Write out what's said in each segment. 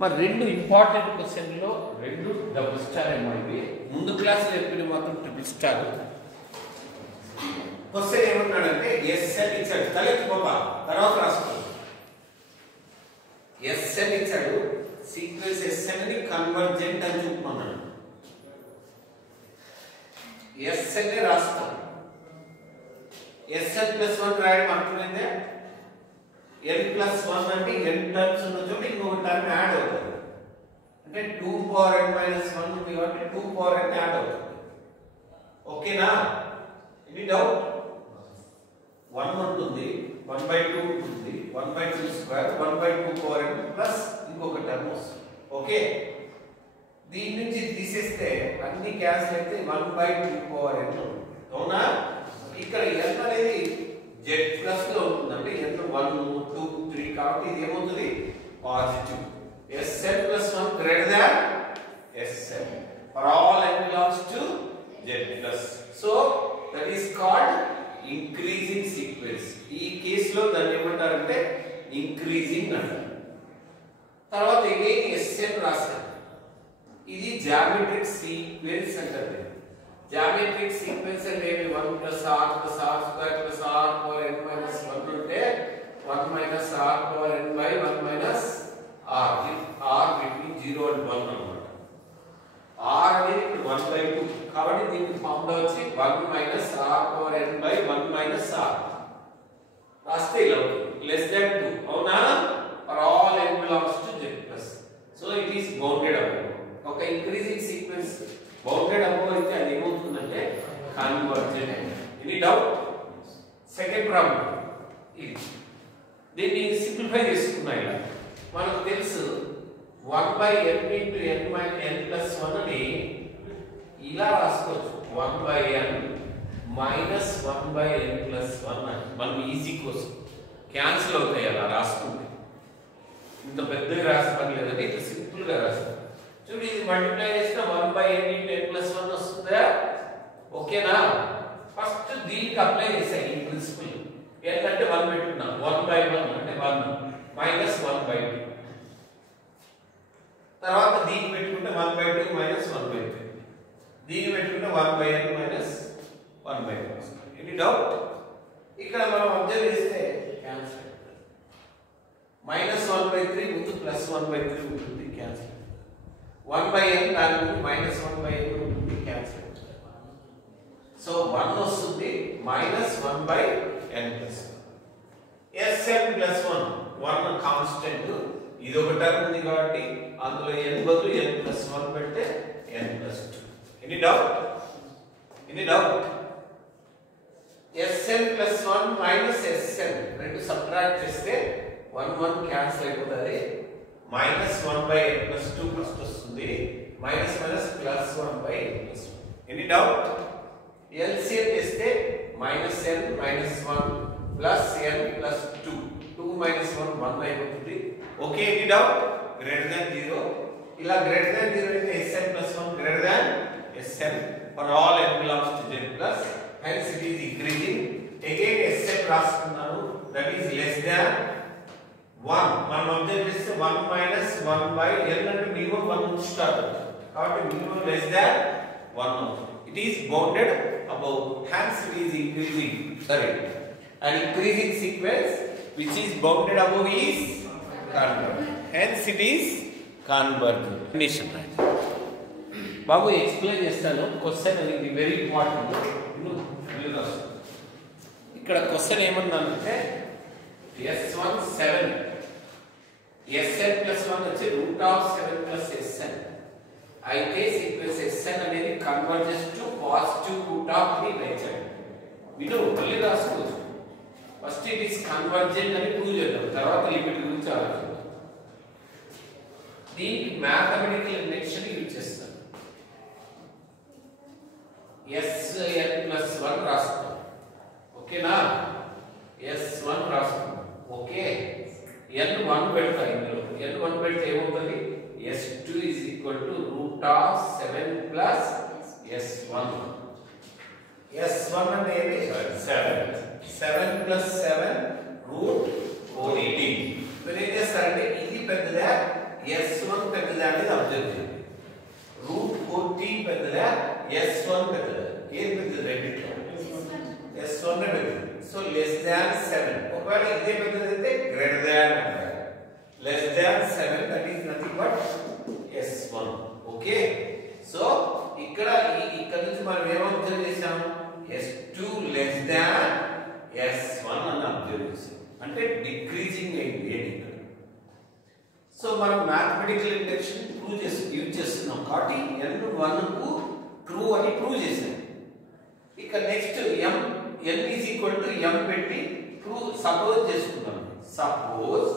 మరి రెండు ఇంపార్టెంట్ క్వశ్చన్లో రెండు డబుల్ స్టార్ ఏమో ఇవి. ముందు క్లాస్లో చెప్పిన మాత్రం ట్రిపుల్ స్టార్. క్వశ్చన్ ఏమన్నాడంటే ఎస్ఎల్ ఇచ్చాడు, తలెత్తి బాబా తర్వాత రాసుకోండి. ఎస్ఎల్ ఇచ్చాడు, సీక్వెన్స్ ఎస్ఎల్ ని కన్వర్జెంట్ అని చూపుతున్నాడు. ఎస్ఎల్ రాస్తాం. ఎస్ఎల్ ప్లస్ 1 రాయడం అర్థమైందే. n ప్లస్ 1 అంటే n టర్మ్స్ ఉన్న చోట ఇంకొక టర్మ్ యాడ్ అవుతుంది. అంటే 2 పవర్ n మైనస్ 1 ఉంది కాబట్టి 2 పవర్ n యాడ్ అవుతుంది. ఓకేనా? Any doubt? 1 ఉంటుంది, 1/2 ఉంటుంది, 1/2 స్క్వేర్, 1/2 పవర్ n ప్లస్ ఇంకొక టర్మ్ వస్తుంది. ఓకే, దీని నుంచి తీసేస్తే అన్ని క్యాన్సిల్ అయితే 1/2 పవర్ n ఉంటుంది. అవునా? ఇక్కడ n అనేది z ప్లస్ లో ఉంటుందంటే n 1 2 3 కాబట్టి ఇది ఏమవుతుంది? Positive. sn plus 1 greater than sn for all n belongs to z plus. So that is called increasing sequence. ఈ కేసులో దాన్ని ఏమంటారంటే ఇంక్రీజింగ్ అంటారు. తర్వాత again sn రాస్తాం. ఇది జామెట్రిక్ సీక్వెన్స్ అంటారు. జామెట్రిక్ సీక్వెన్స్ అంటే 1 plus r plus r square plus r power n minus 1 ఉంటే 1 minus r power n by 1 minus r, r between 0 and 1 అన్నమాట. r అనేది ఇప్పుడు 1/2 కాబట్టి దీని ఫార్మ్ లో వచ్చి 1 minus r power n by 1 minus r రాస్తే ఇలా అవుతుంది, less than 2. అవునా? for all n belongs to z plus. so it is bounded above. ఒక ఇంక్రీజింగ్ సీక్వెన్స్ బౌండెడ్ అబౌవ్ అయితే అది ఏమవుతుందంటే convergent. Any doubt? Second problem ఇది. దీన్ని సింప్లిఫై చేసుకున్నా ఇలా మనకు తెలుసు 1/n into n plus 1 అని ఇలా రాసుకోవచ్చు. 1/n minus 1/n plus 1 అని మనం ఈజీ కోసం క్యాన్సిల్ అవుతాయి అలా రాసుకుంటే. ఇంత పెద్దగా రాసే పని లేదంటే ఇంత సింపుల్ గా రాస్తాం. చూడు, ఇది మల్టిప్లై చేస్తే 1/n into n plus 1 వస్తుందా? ఓకేనా? ఫస్ట్ దీనికి అప్లై చేసాయి ఈ ప్రిన్సిపల్. n అంటే 1 పెట్టుకున్నా, 1/1 అంటే 1 మైనస్ 1/2. తర్వాత దీన్ని పెట్టుకుంటే 1/2 మైనస్ 1/2. దీన్ని పెట్టుకుంటే 1/n మైనస్ 1/1. Any doubt? ఇక్కడ మనం అబ్జర్వ్ చేస్తే క్యాన్సిల్. మైనస్ 1/3 ముందు ప్లస్ 1/3 ఉంటుంది, క్యాన్సిల్. 1/n దాని ముందు మైనస్ 1/n ఉంటుంది, క్యాన్సిల్. సో 1 వస్తుంది minus 1/n plus sn plus 1 constant. ఇది ఒక టర్మ్ ఉంది కాబట్టి అందులో n బదులు n ప్లస్ 1 పెడితే n plus 2. Any doubt? Any doubt? sn plus 1 minus sn రెండు సబ్ట్రాక్ట్ చేస్తే 1 క్యాన్సిల్ అయిపోతుంది. మైనస్ 1/n ప్లస్ 2 ఫస్ట్ వస్తుంది, minus minus plus 1/n plus 2. Any doubt? LCM చేస్తే minus n minus 1 plus n plus 2, 2 minus 1 1 అయిపోతుంది. Okay, any doubt? Greater than 0. ఇలా greater than 0 అయితే sn plus 1 greater than sn for all n belongs to z plus. hence it is increasing. again sn రాసుకున్నాను, that is less than 1. మనం observe చేస్తే 1 minus 1/n అంటే minimum 1 నుంచి start అవుతుంది కాబట్టి minimum less than 1 అవుతుంది. it is bounded above, hence it is increasing. sorry, an increasing sequence which is bounded above is convergent, hence it is convergent. condition Babu explain చేస్తాను. Question అనేది very important. ఇక్కడ question ఏమన్నానంటే s1 7, sn plus 1 వచ్చి root of 7 plus sn అయితే sequence sn అనేది converges to positive root of 3 nature. మీరు మళ్ళీ రాసుకోవచ్చు. First it is convergent అని ప్రూవ్ చేద్దాం, తర్వాత లిమిట్ గురించి ఆలోచిద్దాం. దీనికి మ్యాథమెటికల్ ఇండెక్షన్ యూజ్ చేస్తాం. sn plus 1 రాస్తాం. ఓకేనా? s1 రాస్తాం. ఓకే, n1 పెడతా. ఇందులో n1 పెడితే ఏమవుతుంది? s2 is equal to root of 7 plus s1. s1 అంటే ఏంటి? 7. 7 plus 7 root 418. మీరు ఏం చేస్తారంటే ఇది పెద్దదా s1 14 పెద్దదా S1 పెద్దదా ఏది పెద్దది రెండిట్లో S1 పెద్దది సో లెస్ దాన్ 7 ఒకవేళ ఇదే పెద్దది అయితే గ్రేటర్ దాన్ అంటారు less than 7 that is nothing but S1 okay so ఇక్కడ నుంచి మనం ఏం అబ్జర్వ్ చేసాం S2 లెస్ దాన్ S1 అని అబ్జర్వ్ చేసాం అంటే డిక్రీజింగ్ అయింది ఇక్కడ సో మనం మ్యాథమెటికల్ ఇండక్షన్ యూజ్ చేస్తున్నాం కాబట్టి n1 కు ట్రూ అని ప్రూవ్ చేసాం ఇక next n is equal to m పెట్టి ప్రూవ్ సపోజ్ చేసుకుందాం సపోజ్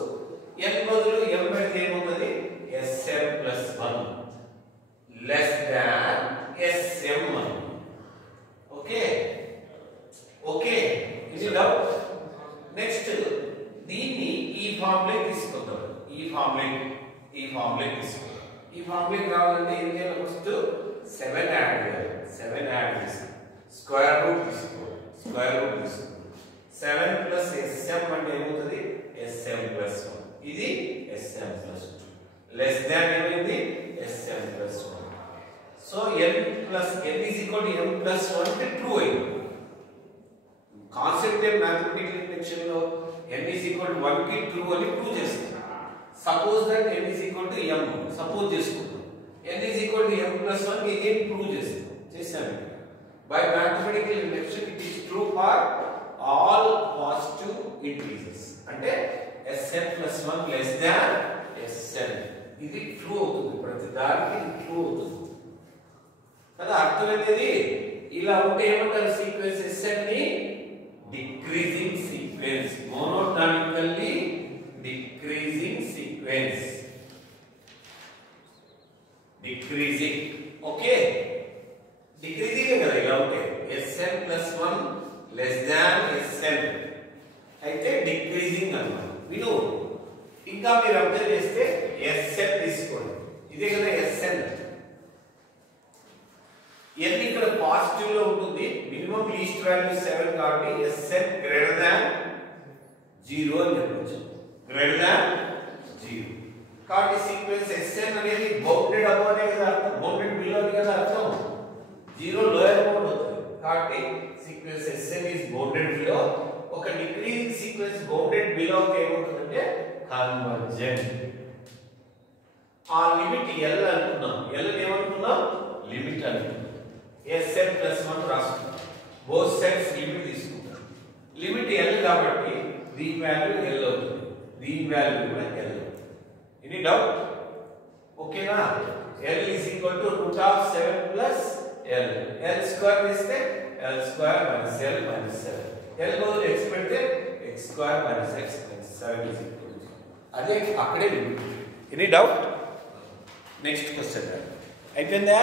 n బదులు m పెడితే ఏమవుతుంది sm plus 1 less than sm1 okay okay ఇది డౌట్ నెక్స్ట్ దీన్ని ఈ ఫార్ములా తీసుకుందాం ఈ ఫార్ములా తీసుకుందాం ఈ ఫార్ములా రావాలంటే ఏం చేయాలి ఫస్ట్ 7 యాడ్ చేయాలి 7 యాడ్ చేసి స్క్వేర్ రూట్ తీసుకోవాలి 7 ప్లస్ sm అంటే ఏమవుతుంది sm plus 1 ఇది sm plus 2 లెస్ దాన్ ఏమైంది sm plus 1 so n is equal to m plus 1 అంటే ట్రూ అయింది కాన్సెప్ట్ మ్యాథమెటికల్ ఇండక్షన్ లో n is equal to 1 కి ట్రూ అని ప్రూవ్ చేస్తాం suppose that n is equal to m suppose చేసుకుందాం n is equal to m plus 1 again prove చేస్తాం by mathematical induction it is true for all positive integers అంటే sn plus 1 less than sn ఇది true అవుతుంది ప్రతి దానికి true అవుతుంది కదా అర్థమైంది ఇలా ఉంటే ఏమంటారు సీక్వెన్స్ sn ని decreasing sequence monotonically decreasing sequence decreasing okay decreasing కదా ఇలా ఉంటే sn plus 1 less than sn అయితే డిక్రీజింగ్ అన్నమాట విను ఇంకా మీరు అబ్జర్వ్ చేస్తే sn తీసుకోండి ఇదే కదా sn n ఇక్కడ పాజిటివ్ లో ఉంటుంది మినిమం లీస్ట్ వాల్యూ 7 కాబట్టి sn గ్రేటర్ దాన్ 0 అని చెప్పొచ్చు గ్రేటర్ దాన్ 0 కాబట్టి సీక్వెన్స్ sn అనేది బౌండెడ్ అబౌవ్ అనే కదా అర్థం బౌండెడ్ బిలో అని కదా అర్థం 0 లోయర్ బౌండ్ అవుతుంది కాబట్టి sequence sn is bounded below ఒక డిక్రీజింగ్ సీక్వెన్స్ బౌండెడ్ బిలో ఏమవుతుందంటే కన్వర్జెంట్ ఆ లిమిట్ L అనుకున్నాం L ని ఏమనుకున్నాం లిమిట్ అనుకున్నాం sn plus 1 రాసుకున్నాం బోత్ సైడ్స్ లిమిట్ తీసుకుంటాం లిమిట్ L కాబట్టి దీని వాల్యూ L అవుతుంది దీని వాల్యూ కూడా L అవుతుంది ఎనీ డౌట్ ఓకేనా L is equal to root of 7 plus L L square చేస్తే L square minus L minus 7 L బదులు x పెడితే x square minus x minus 7 is equal to 0 అదే అక్కడే limit any doubt next question అయిపోయిందా